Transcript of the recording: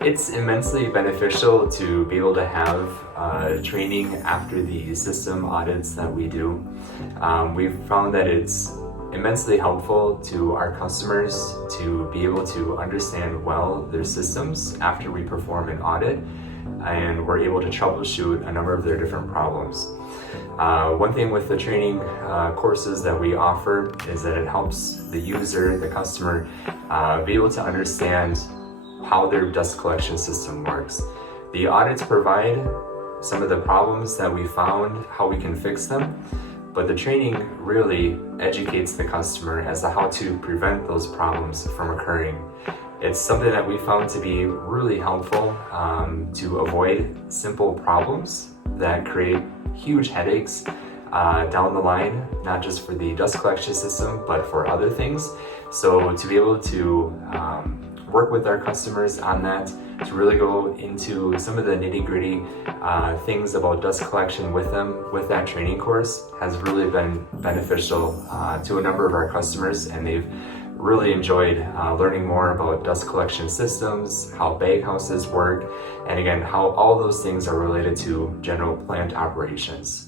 It's immensely beneficial to be able to have training after the system audits that we do. We've found that it's immensely helpful to our customers to be able to understand well their systems after we perform an audit, and we're able to troubleshoot a number of their different problems. One thing with the training courses that we offer is that it helps the user, the customer, be able to understand how their dust collection system works. The audits provide some of the problems that we found, how we can fix them, but the training really educates the customer as to how to prevent those problems from occurring. It's something that we found to be really helpful to avoid simple problems that create huge headaches down the line, not just for the dust collection system, but for other things. So to be able to work with our customers on that, to really go into some of the nitty-gritty things about dust collection with them with that training course has really been beneficial to a number of our customers, and they've really enjoyed learning more about dust collection systems, how baghouses work, and again, how all those things are related to general plant operations.